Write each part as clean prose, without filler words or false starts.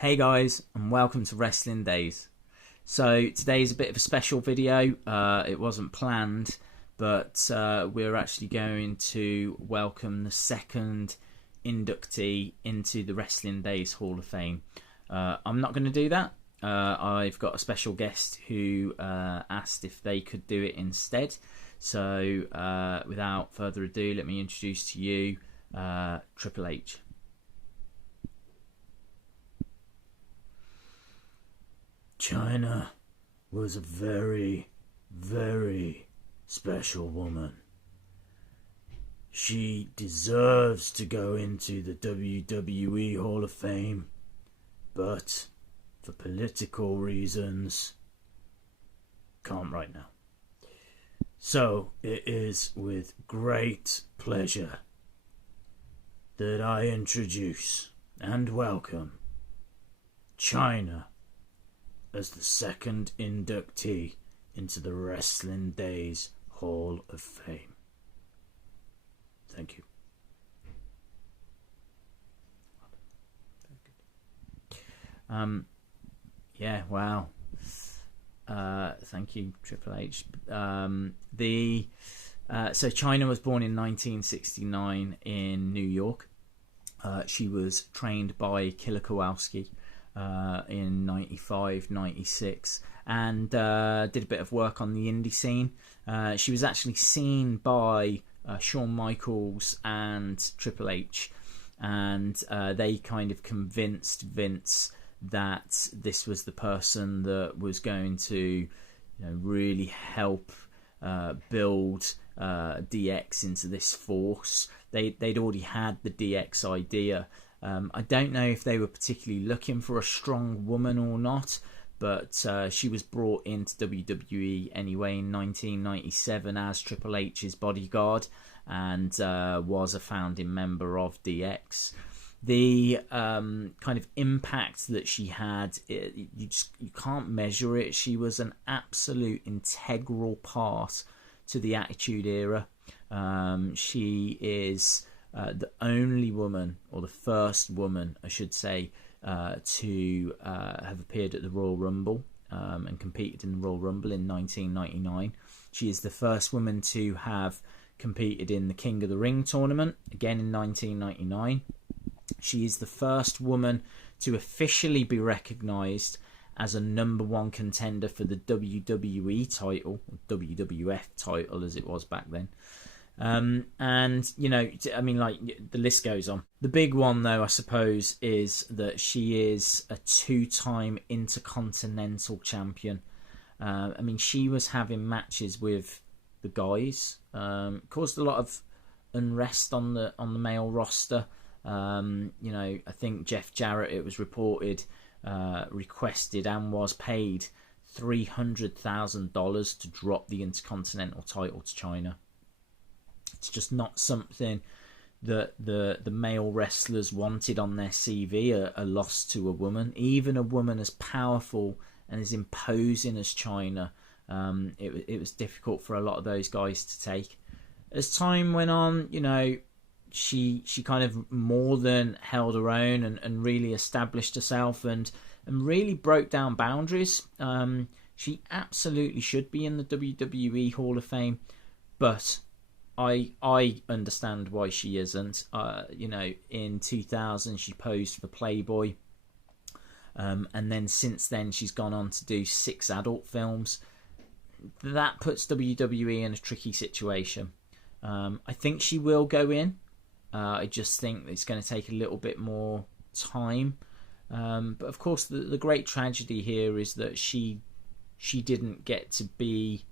Hey guys, and welcome to Wrestling Daze. So today is a bit of a special video. It wasn't planned, but we're actually going to welcome the second inductee into the Wrestling Daze Hall of Fame. I'm not going to do that. I've got a special guest who asked if they could do it instead. So without further ado, let me introduce to you Triple H. Chyna was a very, very special woman. She deserves to go into the WWE Hall of Fame, but for political reasons, can't right now. So it is with great pleasure that I introduce and welcome Chyna as the second inductee into the Wrestling Daze Hall of Fame. Thank you. Yeah, wow. Thank you, Triple H. So Chyna was born in 1969 in New York. She was trained by Killer Kowalski in 95, 96, and did a bit of work on the indie scene. She was actually seen by Shawn Michaels and Triple H, and they kind of convinced Vince that this was the person that was going to, really help build DX into this force. They'd already had the DX idea. I don't know if they were particularly looking for a strong woman or not, but she was brought into WWE anyway in 1997 as Triple H's bodyguard, and was a founding member of DX. The kind of impact that she had, you can't measure it. She was an absolute integral part to the Attitude Era. She is the only woman, or the first woman, I should say, to have appeared at the Royal Rumble and competed in the Royal Rumble in 1999. She is the first woman to have competed in the King of the Ring tournament, again in 1999. She is the first woman to officially be recognised as a number one contender for the WWE title, or WWF title as it was back then. And, the list goes on. The big one, though, I suppose, is that she is a two-time Intercontinental Champion. She was having matches with the guys. Caused a lot of unrest on the male roster. I think Jeff Jarrett, it was reported, requested and was paid $300,000 to drop the Intercontinental title to Chyna. It's just not something that the male wrestlers wanted on their CV, a loss to a woman. Even a woman as powerful and as imposing as Chyna, it was difficult for a lot of those guys to take. As time went on, she kind of more than held her own and really established herself and really broke down boundaries. She absolutely should be in the WWE Hall of Fame, but I understand why she isn't. In 2000 she posed for Playboy, and then since then she's gone on to do 6 adult films. That puts WWE in a tricky situation. I think she will go in. I just think it's going to take a little bit more time. But of course, the great tragedy here is that she didn't get to be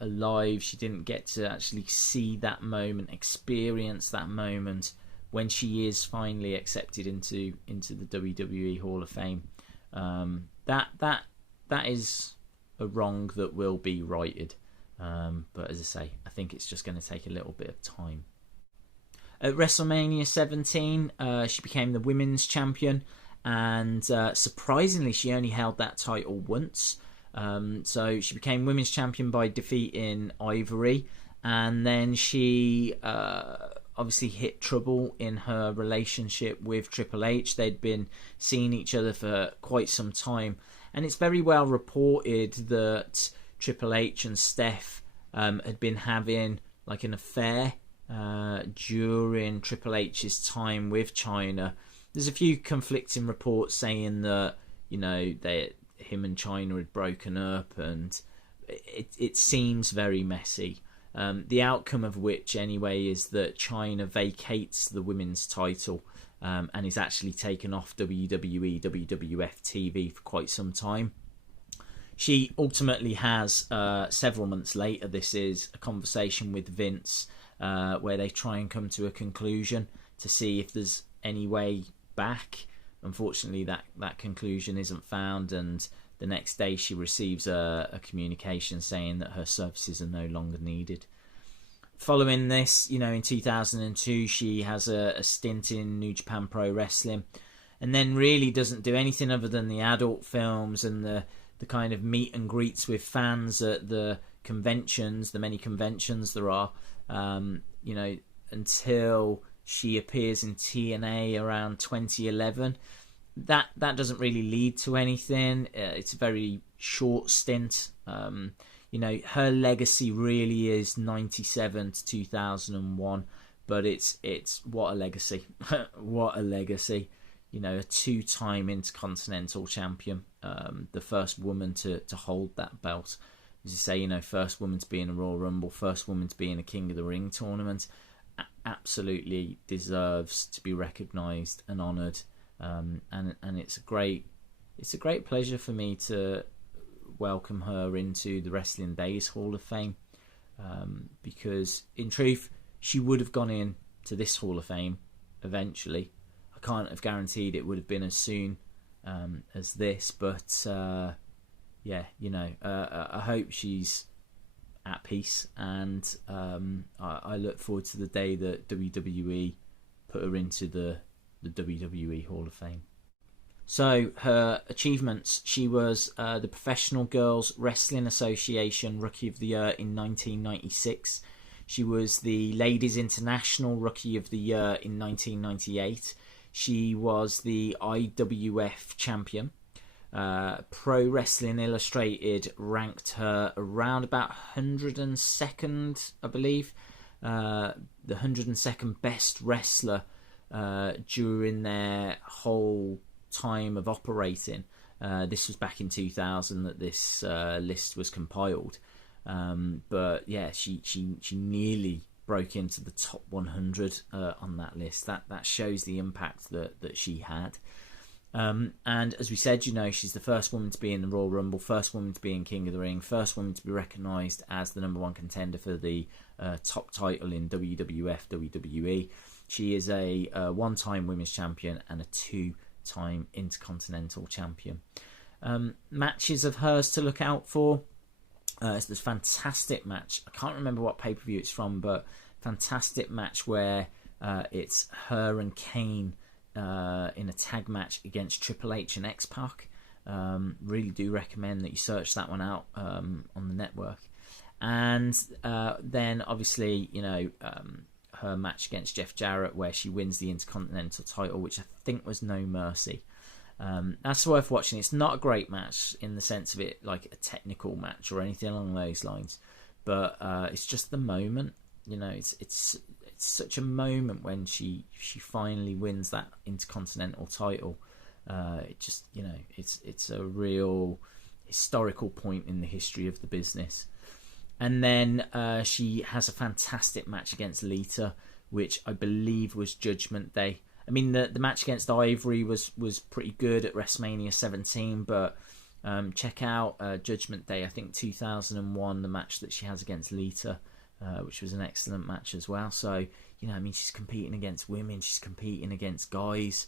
alive. She didn't get to actually see that moment, experience that moment when she is finally accepted into the WWE Hall of Fame. That is a wrong that will be righted. But as I say, I think it's just going to take a little bit of time. At WrestleMania 17, she became the women's champion, and surprisingly, she only held that title once. So she became women's champion by defeating Ivory, and then she obviously hit trouble in her relationship with Triple H. They'd been seeing each other for quite some time, and it's very well reported that Triple H and Steph had been having like an affair during Triple H's time with Chyna. There's a few conflicting reports saying that, you know, him and Chyna had broken up, and it seems very messy. The outcome of which, anyway, is that Chyna vacates the women's title and is actually taken off WWE, WWF TV for quite some time. She ultimately has, several months later, this is a conversation with Vince where they try and come to a conclusion to see if there's any way back. Unfortunately, that conclusion isn't found, and the next day she receives a communication saying that her services are no longer needed. Following this, you know, in 2002, she has a stint in New Japan Pro Wrestling, and then really doesn't do anything other than the adult films and the kind of meet and greets with fans at the conventions, the many conventions there are, you know, until she appears in TNA around 2011. That doesn't really lead to anything. It's a very short stint. You know, her legacy really is 97 to 2001, but it's what a legacy. What a legacy. You know, a 2-time Intercontinental Champion, the first woman to hold that belt. As you say, you know, first woman to be in a Royal Rumble, first woman to be in a King of the Ring tournament. Absolutely deserves to be recognised and honoured, and it's a great pleasure for me to welcome her into the Wrestling Daze Hall of Fame, because in truth she would have gone in to this Hall of Fame eventually. I can't have guaranteed it would have been as soon as this, but yeah, you know, I hope she's at peace, and I look forward to the day that WWE put her into the WWE Hall of Fame. So her achievements: she was the Professional Girls Wrestling Association Rookie of the Year in 1996. She was the Ladies International Rookie of the Year in 1998. She was the IWF Champion. Pro Wrestling Illustrated ranked her around about 102nd, I believe, the 102nd best wrestler during their whole time of operating. This was back in 2000 that this list was compiled, but yeah, she nearly broke into the top 100 on that list. That shows the impact that she had. And as we said, you know, she's the first woman to be in the Royal Rumble, first woman to be in King of the Ring, first woman to be recognised as the number one contender for the top title in WWF, WWE. She is a one-time women's champion and a 2-time Intercontinental Champion. Matches of hers to look out for. It's this fantastic match. I can't remember what pay-per-view it's from, but fantastic match where it's her and Kane in a tag match against Triple H and X-Pac. Really do recommend that you search that one out on the network. And then obviously, you know, her match against Jeff Jarrett where she wins the Intercontinental title, which I think was No Mercy. That's worth watching. It's not a great match in the sense of it like a technical match or anything along those lines, but it's just the moment. You know, it's such a moment when she finally wins that Intercontinental title. It just, you know, it's a real historical point in the history of the business. And then she has a fantastic match against Lita, which I believe was Judgment Day. I mean, the match against Ivory was pretty good at WrestleMania 17, but check out Judgment Day, I think 2001, the match that she has against Lita, which was an excellent match as well. So, you know, I mean, she's competing against women, she's competing against guys.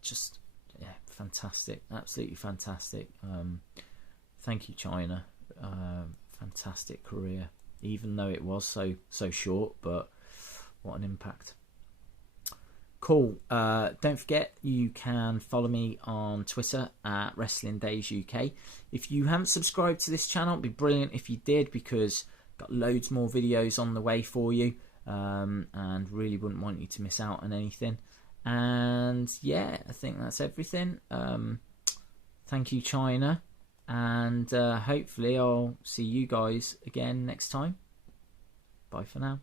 Just, yeah, fantastic, absolutely fantastic. Thank you, Chyna. Fantastic career, even though it was so short, but what an impact. Cool. Don't forget, you can follow me on Twitter at Wrestling Daze UK. If you haven't subscribed to this channel, it'd be brilliant if you did, because I've got loads more videos on the way for you. and really wouldn't want you to miss out on anything. And yeah, I think that's everything. Thank you, Chyna, and hopefully I'll see you guys again next time. Bye for now.